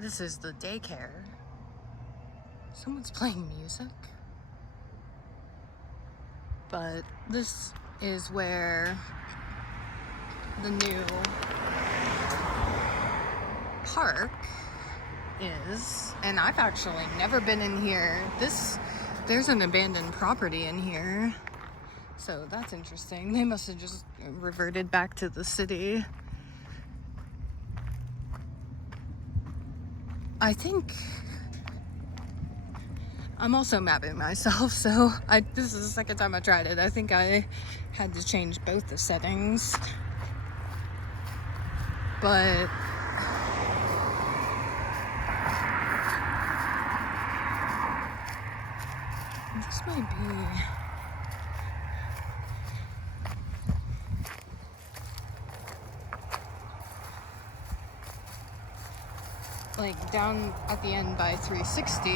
This is the daycare. Someone's playing music. But this is where the new park is. And I've actually never been in here. There's an abandoned property in here. So that's interesting. They must have just reverted back to the city. I think I'm also mapping myself, so this is the second time I tried it. I think I had to change both the settings. But this might be like down at the end by 360.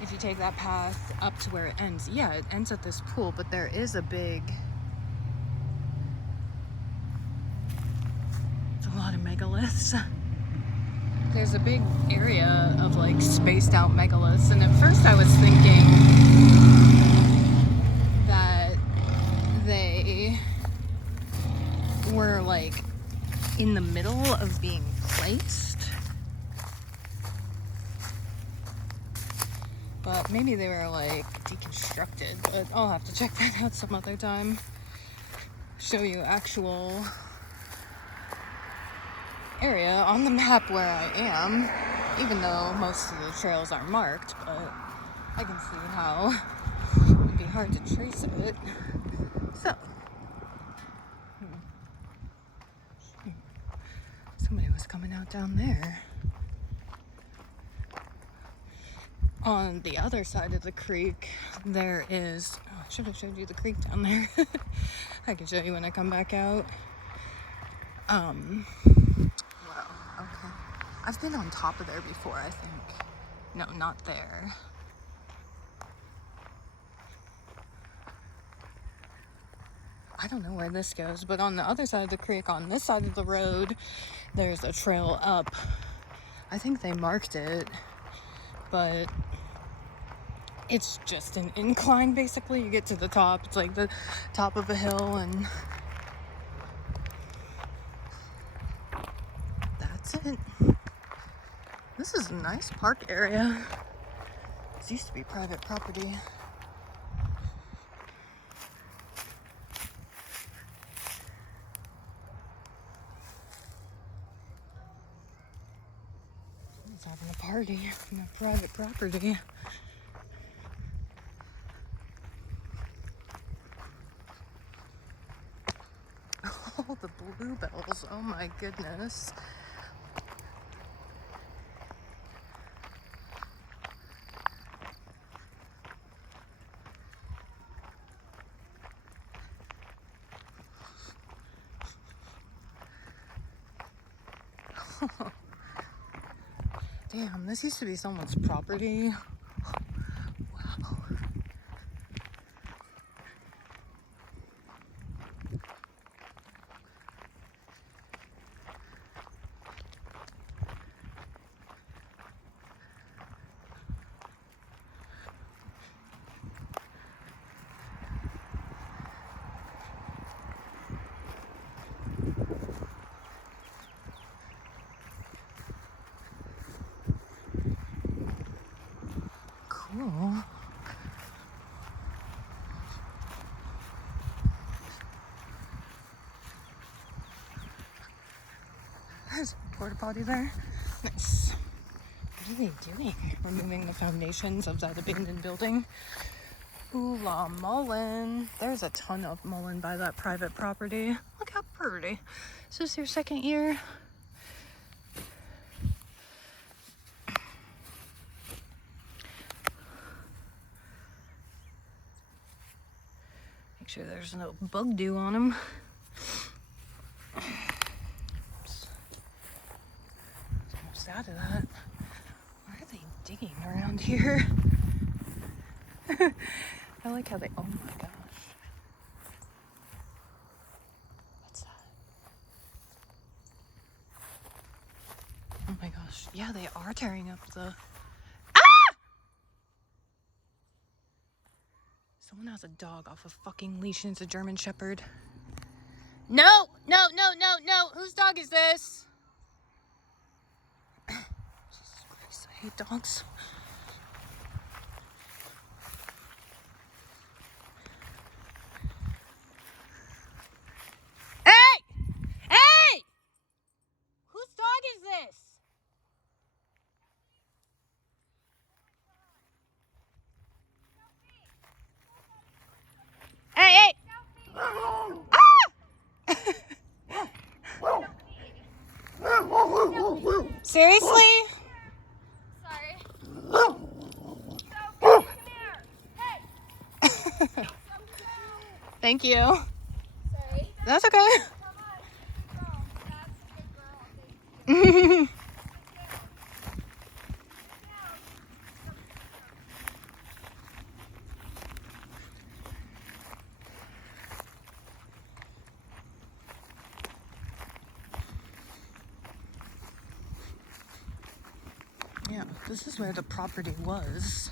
If you take that path up to where it ends, yeah, it ends at this pool, but there is a big, it's a lot of megaliths. There's a big area of like spaced out megaliths, and at first I was thinking that they were like in the middle of being placed. But maybe they were like deconstructed, but I'll have to check that out some other time. Show you actual area on the map where I am, even though most of the trails are marked, but I can see how it would be hard to trace it. So, somebody was coming out down there. On the other side of the creek, there is, oh, I should have showed you the creek down there. I can show you when I come back out. Wow, okay. I've been on top of there before, I think. No, not there. I don't know where this goes, but on the other side of the creek, on this side of the road, there's a trail up. I think they marked it, but it's just an incline, basically. You get to the top, it's like the top of a hill, and that's it. This is a nice park area. This used to be private property. Someone's having a party on a private property. Oh, the bluebells. Oh my goodness. Damn, this used to be someone's property. Wow. Cool. There's a porta potty there. Nice. What are they doing? Removing the foundations of that abandoned building. Ooh la mullein. There's a ton of mullein by that private property. Look how pretty. Is this your second year? Make sure there's no bug dew on them. Oops. Almost out of that. Why are they digging around here? I like how they, oh my gosh. What's that? Oh my gosh. Yeah, they are tearing up the... Someone has a dog off a fucking leash and it's a German Shepherd. No! No, no, no, no! Whose dog is this? Jesus Christ, I hate dogs. Hey! Hey! Whose dog is this? Hey, hey! Seriously? Sorry. Come here. Hey. Thank you. Sorry. That's okay. Come on. That's a good girl. Yeah, this is where the property was.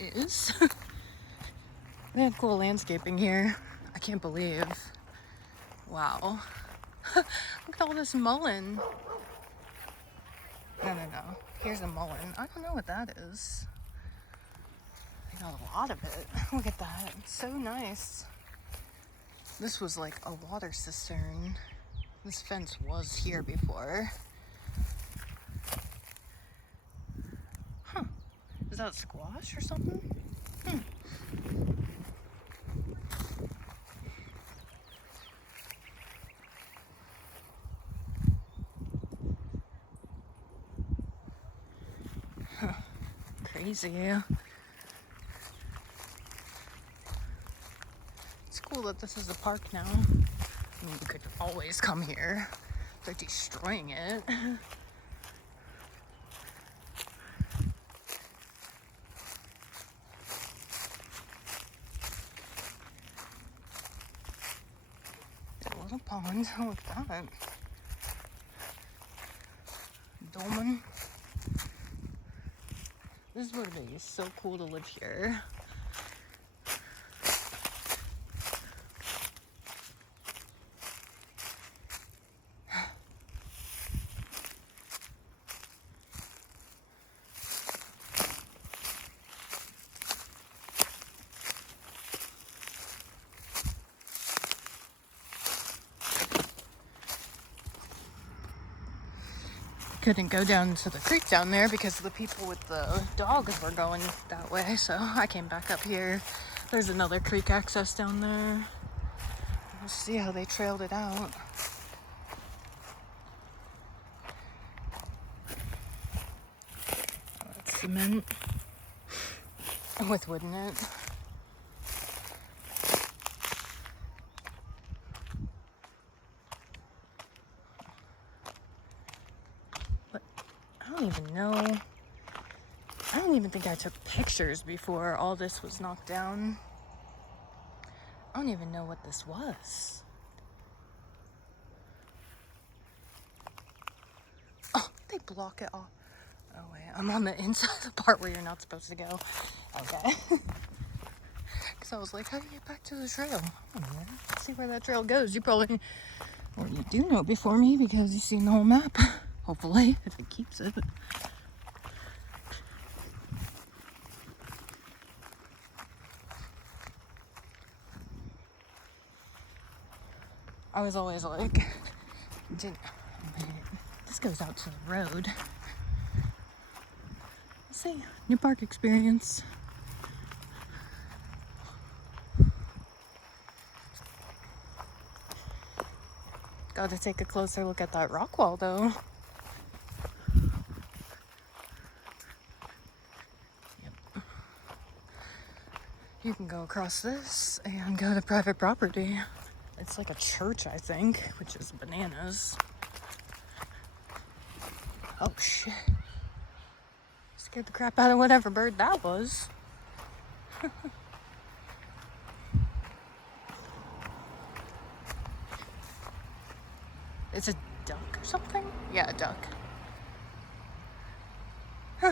Is. They had cool landscaping here. I can't believe. Wow. Look at all this mullein. No. Here's a mullein. I don't know what that is. They got a lot of it. Look at that. It's so nice. This was like a water cistern. This fence was here before. Huh. Is that squash or something? Crazy. It's cool that this is a park now. I mean, you could always come here. They're destroying it. A little pond. Look at that. Dolmen. This is what it is. So cool to live here. Couldn't go down to the creek down there because the people with the dogs were going that way, so I came back up here. There's another creek access down there. Let's see how they trailed it out. That's cement with wood in it. I don't even know. I don't even think I took pictures before all this was knocked down. I don't even know what this was. Oh, they block it off. Oh wait, I'm on the inside, the part where you're not supposed to go. Okay. Because I was like, how do you get back to the trail? I don't know. Let's see where that trail goes. You probably, or you do know before me because you've seen the whole map. Hopefully, if it keeps it. I was always like, this goes out to the road. Let's see, new park experience. Got to take a closer look at that rock wall though. Yep. You can go across this and go to private property. It's like a church, I think, which is bananas. Oh shit. Scared the crap out of whatever bird that was. It's a duck or something? Yeah, a duck. I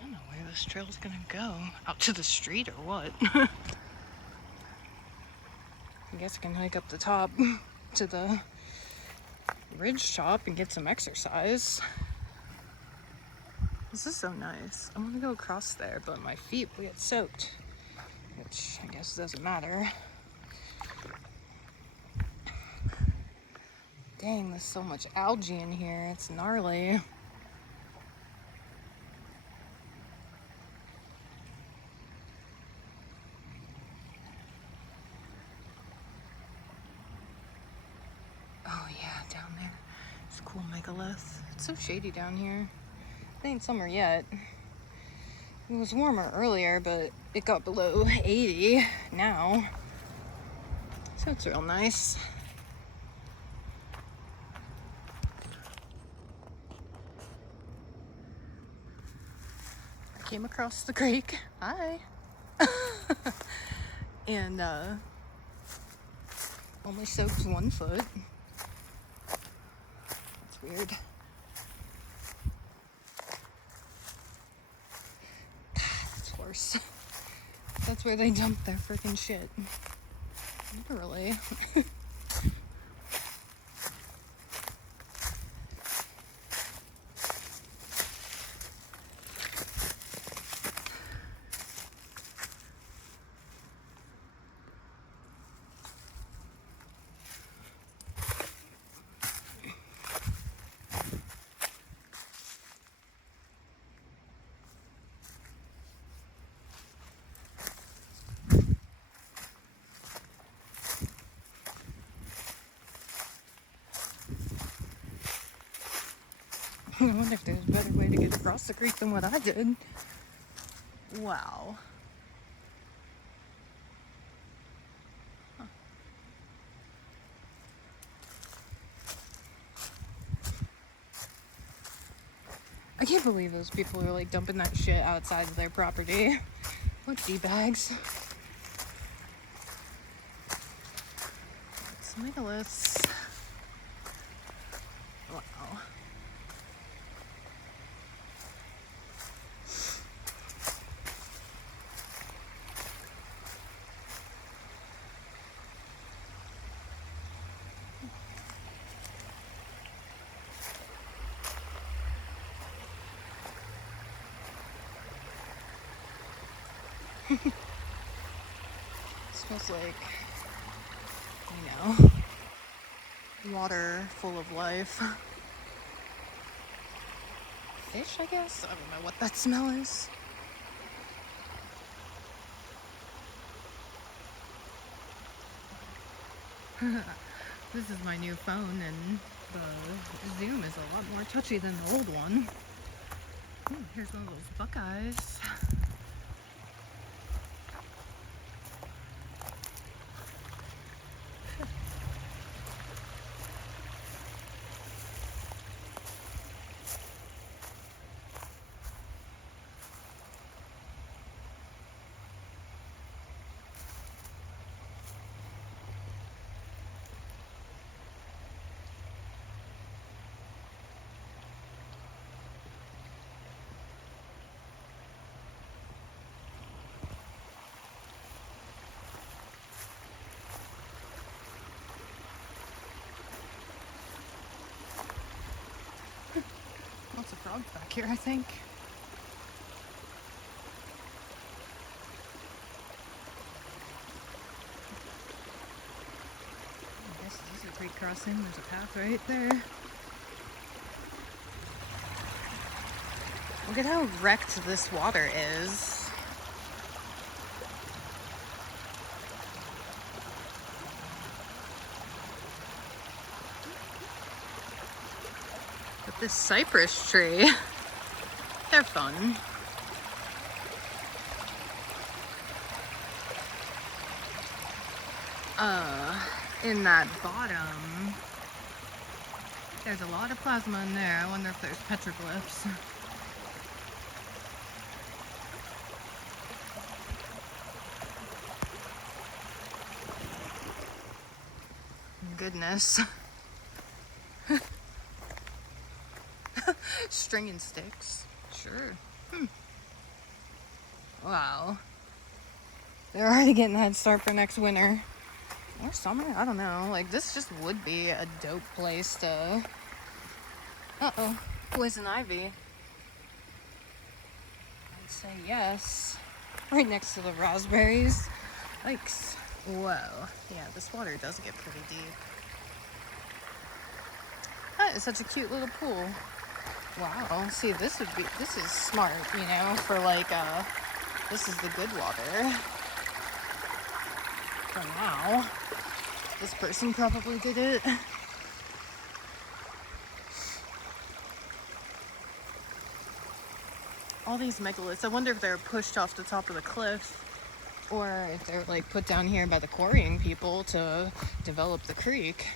don't know where this trail's gonna go. Out to the street or what? I guess I can hike up the top to the ridge top and get some exercise. This is so nice. I want to go across there, but my feet will get soaked, which I guess doesn't matter. Dang, there's so much algae in here. It's gnarly. Oh yeah, down there. It's a cool megalith. It's so shady down here. It ain't summer yet. It was warmer earlier, but it got below 80 now. So it's real nice. I came across the creek. Hi. And only soaked 1 foot. That's weird. That's worse. That's where they dump their freaking shit. Literally. I wonder if there's a better way to get across the creek than what I did. Wow. Huh. I can't believe those people are like dumping that shit outside of their property. What D-bags. It's megaliths. Wow. Smells like, you know, water full of life. Fish, I guess? I don't know what that smell is. This is my new phone and the zoom is a lot more touchy than the old one. Ooh, here's one of those buckeyes. Lots of frogs back here, I think. I guess this is a creek crossing. There's a path right there. Look at how wrecked this water is. But this cypress tree, they're fun. In that bottom, there's a lot of plasma in there. I wonder if there's petroglyphs. goodness. String and sticks. Sure. Wow. They're already getting a head start for next winter. Or summer? I don't know. Like, this just would be a dope place to... Uh-oh. Poison ivy. I'd say yes. Right next to the raspberries. Yikes. Whoa. Yeah, this water does get pretty deep. That is such a cute little pool. Wow. See, this is smart, you know, for like, this is the good water. For now. This person probably did it. All these megaliths. I wonder if they're pushed off the top of the cliff, or if they're like put down here by the quarrying people to develop the creek.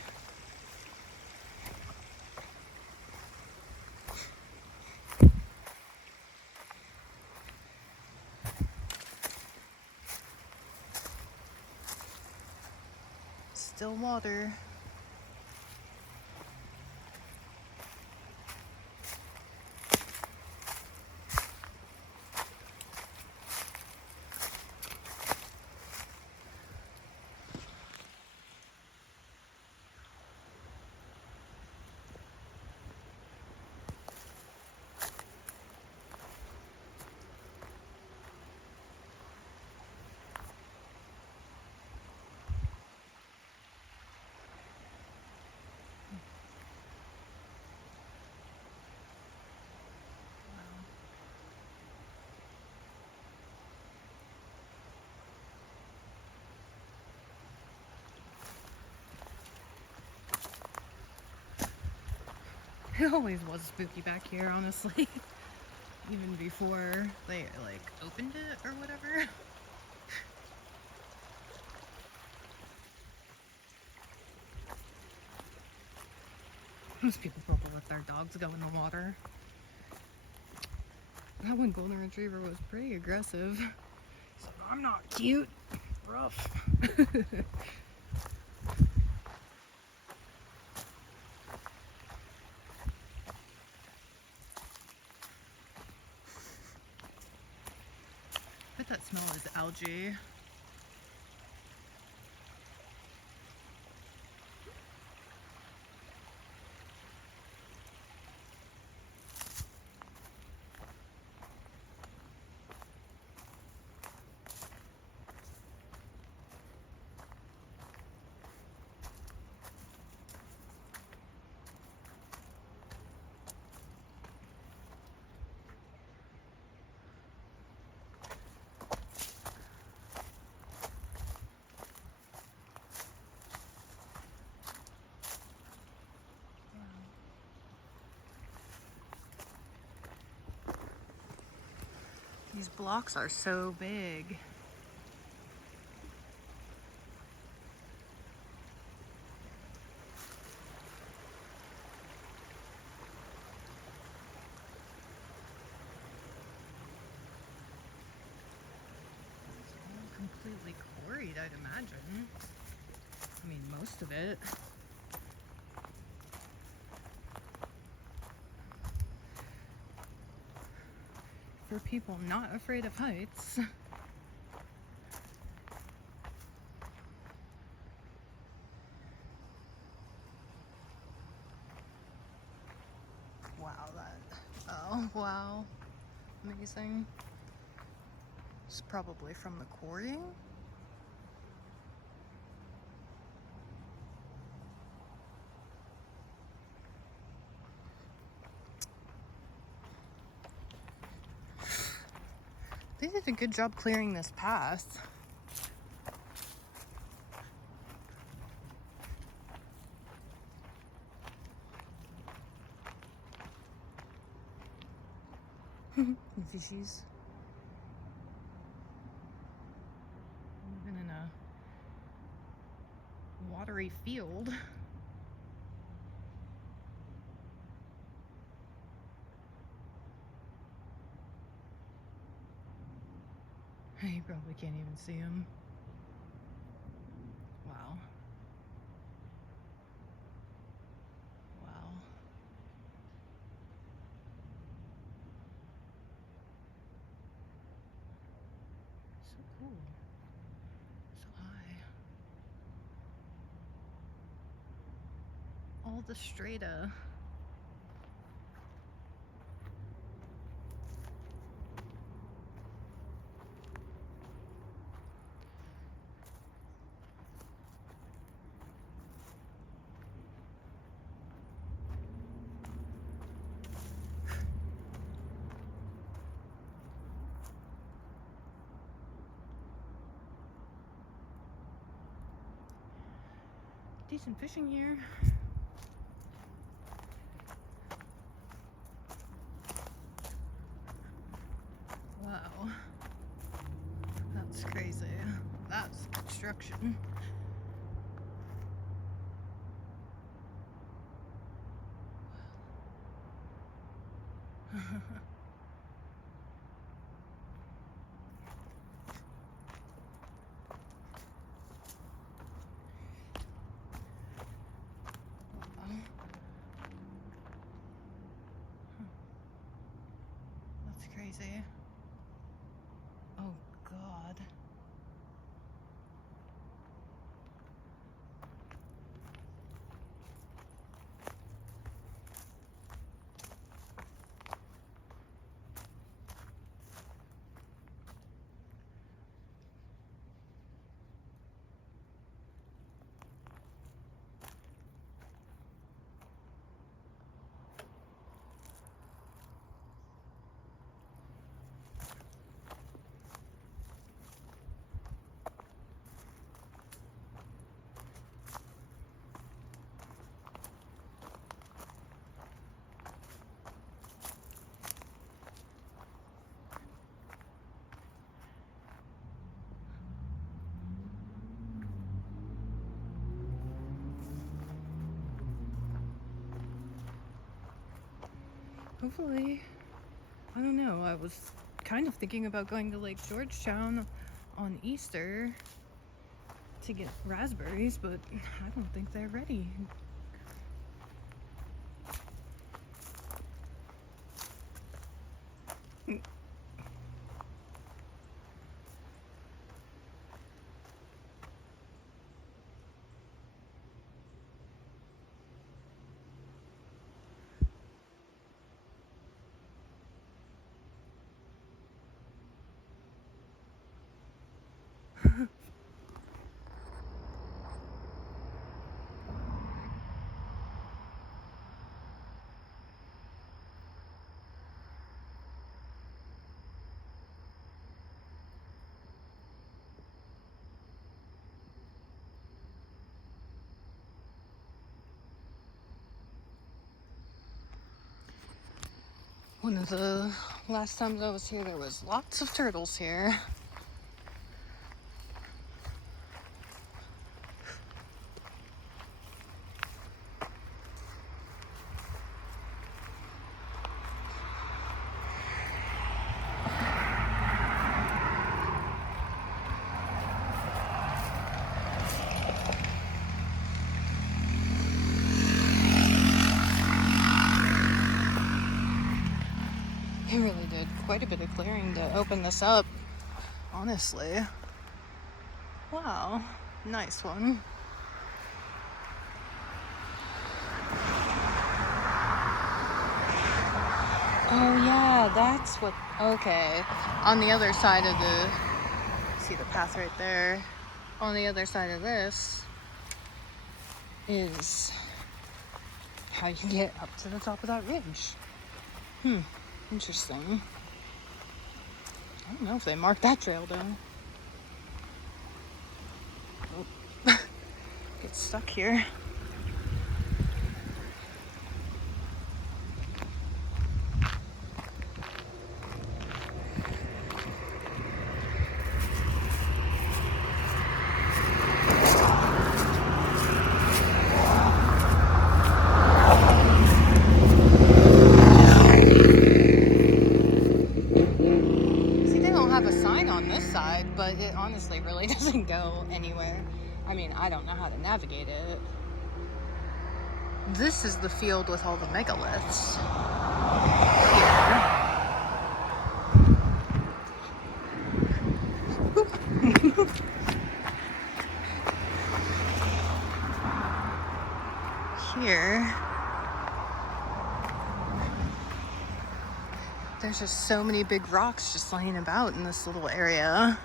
Still water. It always was spooky back here, honestly. Even before they, like, opened it or whatever. Most people probably let their dogs go in the water. That one golden retriever was pretty aggressive. So I'm not cute. Rough. I bet that smell is algae. These blocks are so big. It's all completely quarried, I'd imagine. I mean, most of it. For people not afraid of heights. Wow, oh, wow. Amazing. It's probably from the quarrying. They did a good job clearing this path. Fishies. Even in a watery field. You probably can't even see them. Wow. So cool. So high. All the strata. Decent fishing here. Wow. That's crazy. That's construction. That's crazy. Oh God. Hopefully, I don't know, I was kind of thinking about going to Lake Georgetown on Easter to get raspberries, but I don't think they're ready. One of the last times I was here, there was lots of turtles here. He really did quite a bit of clearing to open this up, honestly. Wow, nice one. Oh yeah, that's what, okay. On the other side of see the path right there? On the other side of this is how you get up to the top of that ridge. Interesting. I don't know if they marked that trail down. Oh. Get stuck here. But it honestly really doesn't go anywhere. I mean, I don't know how to navigate it. This is the field with all the megaliths. Here. There's just so many big rocks just laying about in this little area.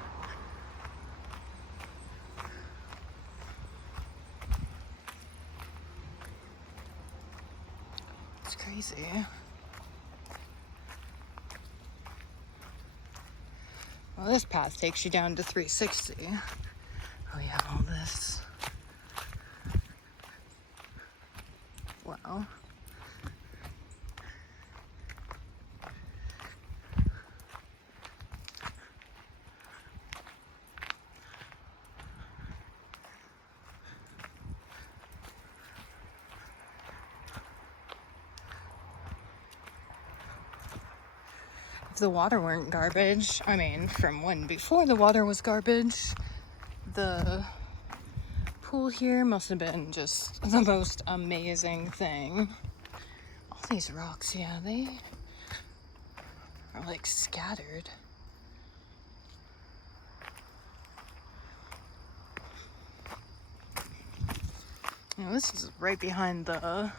It's crazy. Well, this path takes you down to 360. Oh yeah, all this. Wow. If the water weren't garbage, I mean, from when before the water was garbage, the pool here must have been just the most amazing thing. All these rocks, yeah, they are like scattered. You know, this is right behind the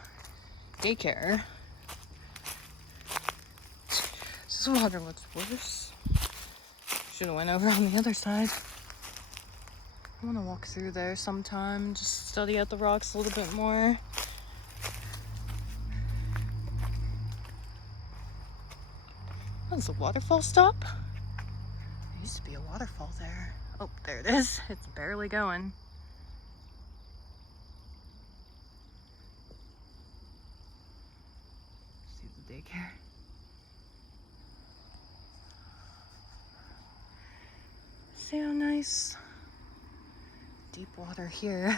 daycare. This water looks worse. Should have went over on the other side. I want to walk through there sometime, just study out the rocks a little bit more. Oh, does the waterfall stop? There used to be a waterfall there. Oh, there it is. It's barely going. See the daycare. See how nice? Deep water here.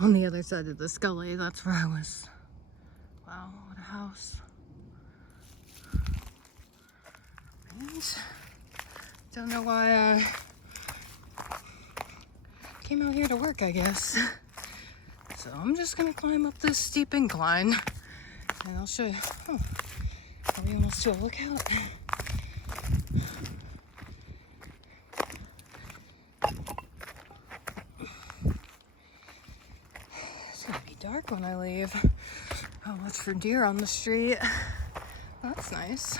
On the other side of the gully, that's where I was. Wow, what a house. And don't know why I came out here to work, I guess. So I'm just gonna climb up this steep incline and I'll show you. Oh, are we almost to a lookout? It's gonna be dark when I leave. I'll watch for deer on the street. That's nice.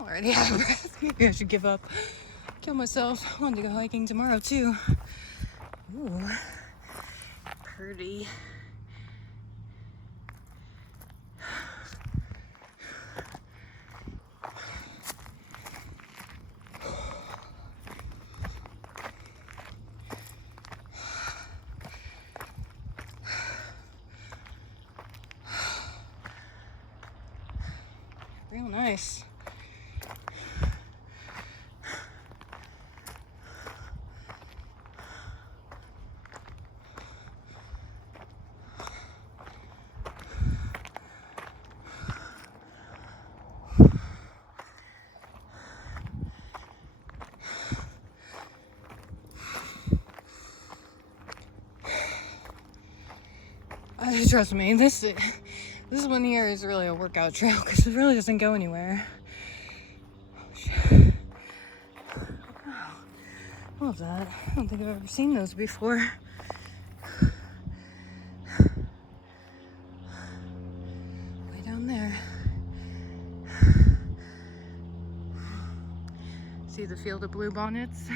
Already out of breath. Maybe I should give up. Kill myself. I wanted to go hiking tomorrow too. Ooh, pretty. Real nice. Trust me, this one here is really a workout trail because it really doesn't go anywhere. Wow, love that. I don't think I've ever seen those before. Way down there. See the field of bluebonnets?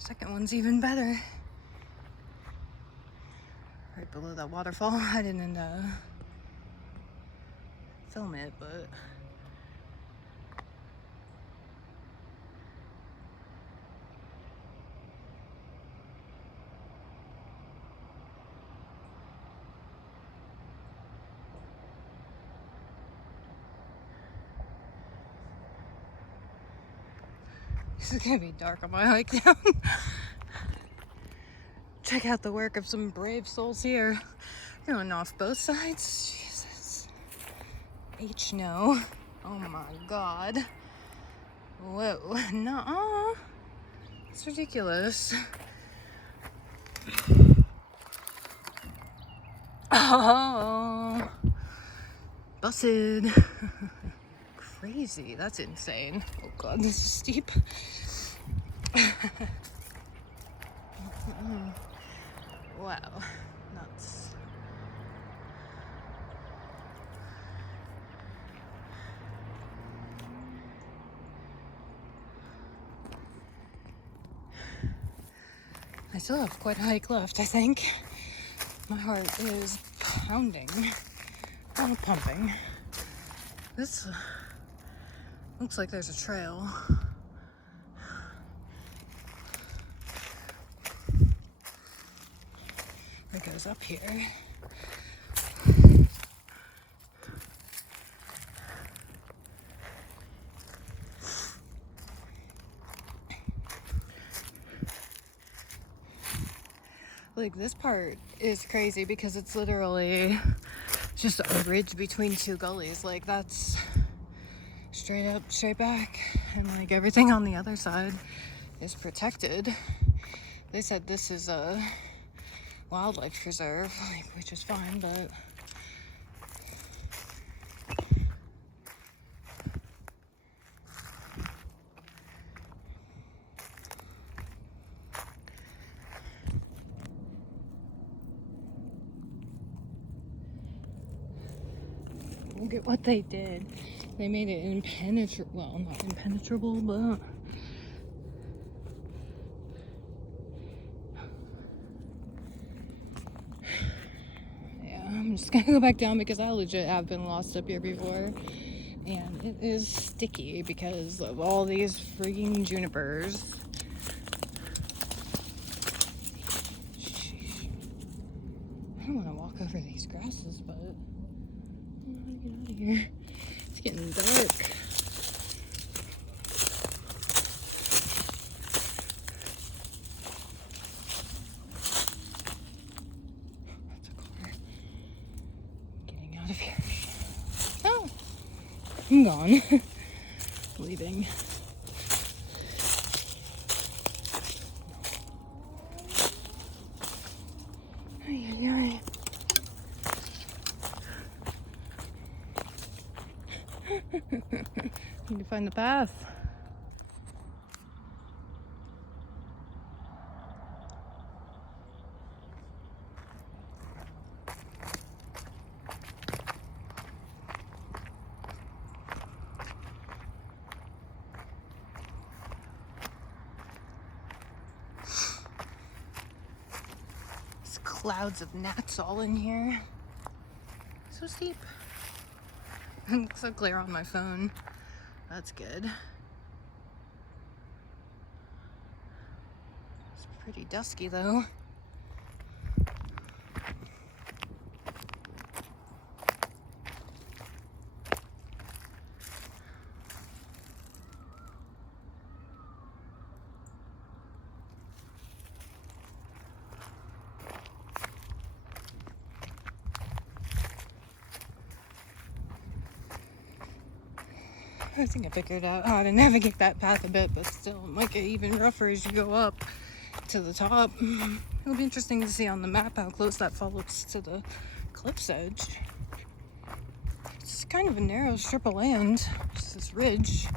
Second one's even better. Right below that waterfall. I didn't film it, but This is gonna be dark on my hike down. Check out the work of some brave souls here. Going off both sides. Jesus. H no. Oh my god. Whoa. Nuh-uh. It's ridiculous. Oh. Busted. Crazy. That's insane. Oh god, this is steep. Wow. Nuts. I still have quite a hike left, I think. My heart is pounding. Oh, pumping. This looks like there's a trail. It goes up here. Like, this part is crazy because it's literally just a ridge between two gullies. Like, that's straight up, straight back, and like everything on the other side is protected. They said this is a wildlife preserve, like, which is fine, but look at what they did. They made it impenetrable. Well, not impenetrable, but yeah, I'm just gonna go back down because I legit have been lost up here before. And it is sticky because of all these freaking junipers. Sheesh. I don't want to walk over these grasses, but I don't know how to get out of here. It's getting dark. That's a car. Getting out of here. Oh! I'm gone. Leaving. Ay, ay, ay. Need to find the path. There's clouds of gnats all in here. So steep. It looks so clear on my phone. That's good. It's pretty dusky though. I think I figured out how to navigate that path a bit, but still, it might get even rougher as you go up to the top. It'll be interesting to see on the map how close that follows to the cliff's edge. It's kind of a narrow strip of land, just this ridge.